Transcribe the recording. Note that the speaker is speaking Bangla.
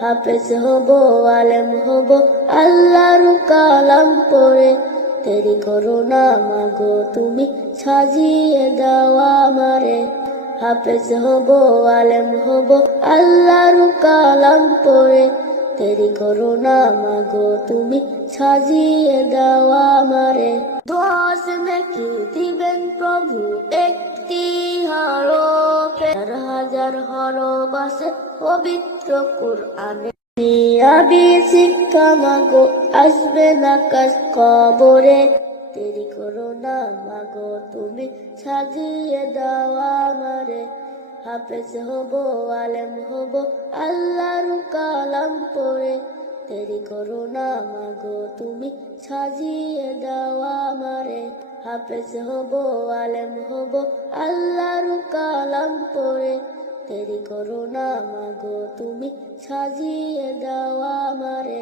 হাফেজ হব আলেম হব আল্লাহর কালাম পড়ে, দেরি করো না মাগো তুমি সাজিয়ে দাও আমারে। হাফেজ হব আলেম হব আল্লাহর কালাম পড়ে, দেরি করো না মাগো তুমি সাজিয়ে দাও আমারে। 10 নাকি দিবেন প্রভু একটি হরফে, 1000 হরফ আছে পবিত্র কুরআনে। দুনিয়াবি শিক্ষা মাগো আসবে না কাজ কবরে, দেরি করো না মাগো তুমি সাজিয়ে দাও আমারে। হাফেজ হব আলেম হব আল্লাহর কালাম পড়ে, দেরি করো না মাগো তুমি সাজিয়ে দাও আমারে। হাফেজ হব আলেম হব আল্লাহর কালাম পড়ে, দেরি করো না মাগো তুমি সাজিয়ে দাও আমারে।